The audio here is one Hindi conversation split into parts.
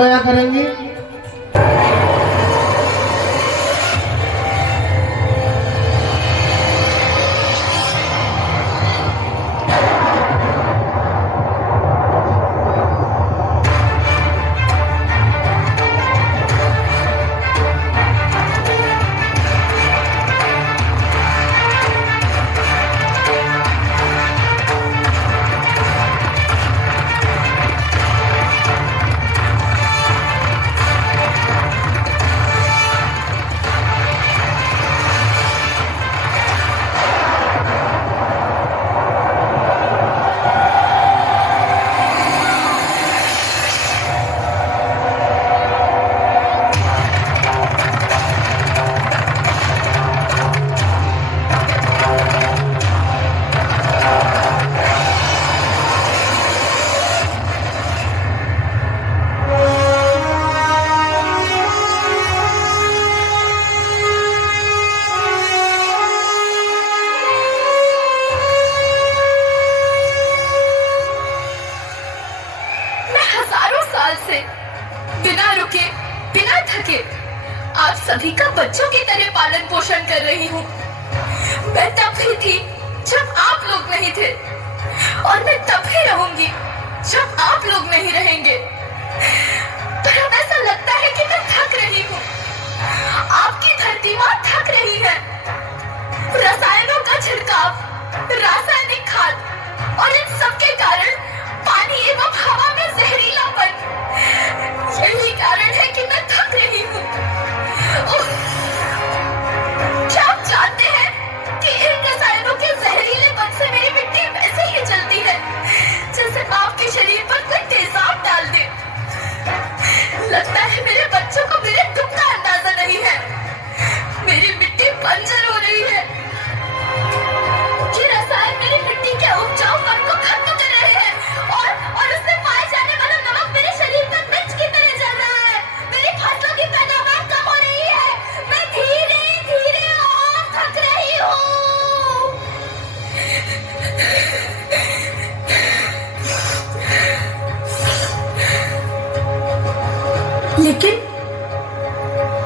बयां करेंगी। बिना रुके, बिना थके आप सभी का बच्चों की तरह पालन पोषण कर रही हूँ। मैं तब भी थी जब आप लोग नहीं थे और मैं तब भी रहूंगी जब आप लोग नहीं रहेंगे। पर अब ऐसा लगता है कि मैं थक रही हूँ। आपकी धरती माँ थक रही है। रसायनों का छिड़काव, रासायनिक खाद और इन सब के कारण पानी एवं हवा में जहरीलापन, यही कारण है कि मैं थक रही हूँ। क्या आप जानते हैं कि इन रसायनों के जहरीलेपन से मेरी मिट्टी वैसे ही जलती है जैसे आपके शरीर पर कोई तेजाब डाल दे। लगता है मेरे बच्चों को मेरे दुख का अंदाजा नहीं है। मेरी मिट्टी बंजर हो रही है। ये रसायन मेरी मिट्टी के उपजाऊपन को खत्म कर रहे हैं और उससे पाए जाने वाला नमक मेरे शरीर पर मिर्च की तरह जल रहा है। मेरी फसलों की पैदावार कम हो रही है। मैं धीरे धीरे और थक रही हूँ।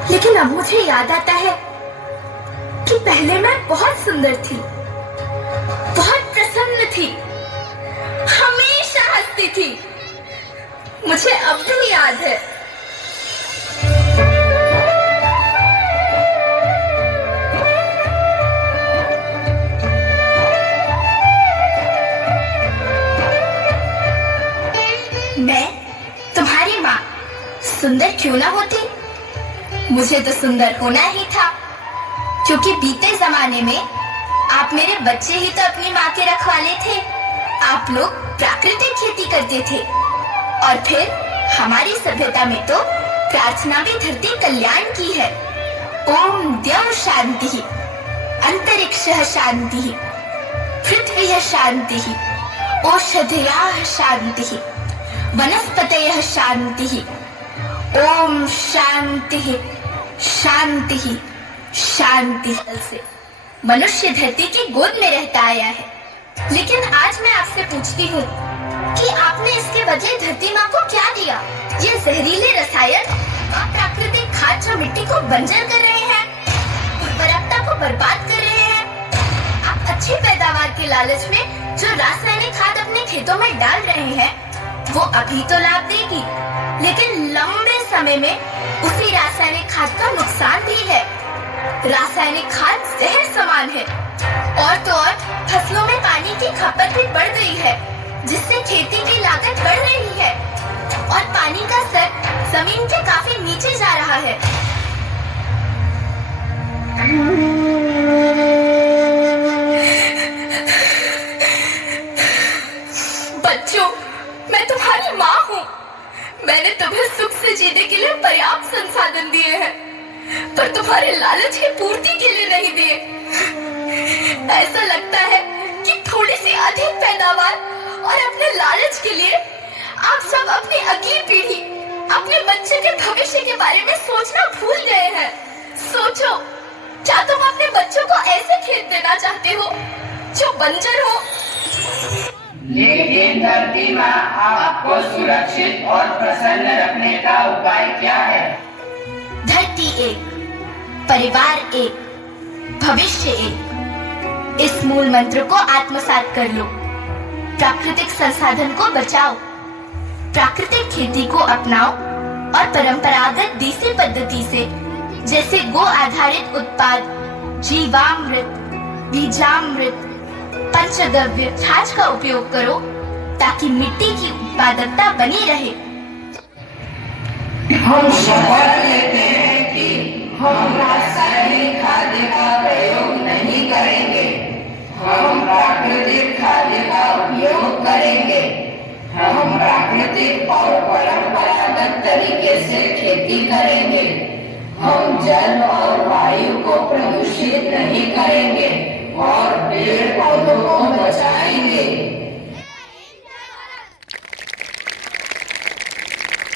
लेकिन अब मुझे याद आता है कि पहले मैं बहुत सुंदर थी, बहुत प्रसन्न थी, हमेशा हंसती थी। मुझे अब भी याद है। मैं तुम्हारी माँ सुंदर क्यों ना होती, मुझे तो सुंदर होना ही था, क्योंकि बीते जमाने में आप मेरे बच्चे ही तो अपनी माँ के रखवाले थे। आप लोग प्राकृतिक खेती करते थे और फिर हमारी सभ्यता में तो प्रार्थना भी धरती कल्याण की है। ओम द्यौ शांति, अंतरिक्षः शांति, पृथ्वी शांति, औषधयः शांति, वनस्पतयः शांति। ओम शांति शांति शांति से मनुष्य धरती की गोद में रहता आया है। लेकिन आज मैं आपसे पूछती हूँ कि आपने इसके बदले धरती माँ को क्या दिया? ये जहरीले रसायन और प्राकृतिक खाद जो मिट्टी को बंजर कर रहे हैं, उर्वरकता को बर्बाद कर रहे हैं। आप अच्छी पैदावार के लालच में जो रासायनिक खाद अपने खेतों में डाल रहे हैं, वो अभी तो लाभ देगी, लेकिन लंबे समय में उसी रासायनिक खाद का नुकसान भी है। रासायनिक खाद जहर समान है और तो और फसलों में पानी की खपत भी बढ़ गई है, जिससे खेती की लागत बढ़ रही है और पानी का स्तर जमीन के काफी नीचे जा रहा है। बच्चों, मैं तुम्हारी माँ हूँ। मैंने तुम्हें सुख से जीने के लिए पर्याप्त संसाधन दिए हैं, पर तुम्हारे लालच की पूर्ति के लिए नहीं दिए। ऐसा लगता है कि थोड़ी सी अधिक पैदावार और अपने लालच के लिए आप सब अपनी अगली पीढ़ी, अपने बच्चे के भविष्य के बारे में सोचना भूल गए हैं। सोचो, क्या तुम अपने बच्चों को ऐसे खेत देना चाहते हो जो बंजर हो? लेकिन धरती माँ आपको सुरक्षित और प्रसन्न रखने का उपाय क्या है? धरती एक, परिवार एक, भविष्य एक। इस मूल मंत्र को आत्मसात कर लो। प्राकृतिक संसाधन को बचाओ, प्राकृतिक खेती को अपनाओ और परंपरागत देसी पद्धति से जैसे गो आधारित उत्पाद, जीवामृत, बीजामृत, पंचगव्य छाछ का उपयोग करो ताकि मिट्टी की उत्पादकता बनी रहे। हम शपथ लेते हैं कि हम रासायनिक खाद्य का प्रयोग नहीं करेंगे। हम प्राकृतिक खाद्य का उपयोग करेंगे। हम प्राकृतिक और परंपरागत तरीके से खेती करेंगे। हम जल और वायु को प्रदूषित नहीं करेंगे और पेड़ पौधों को बचाएंगे।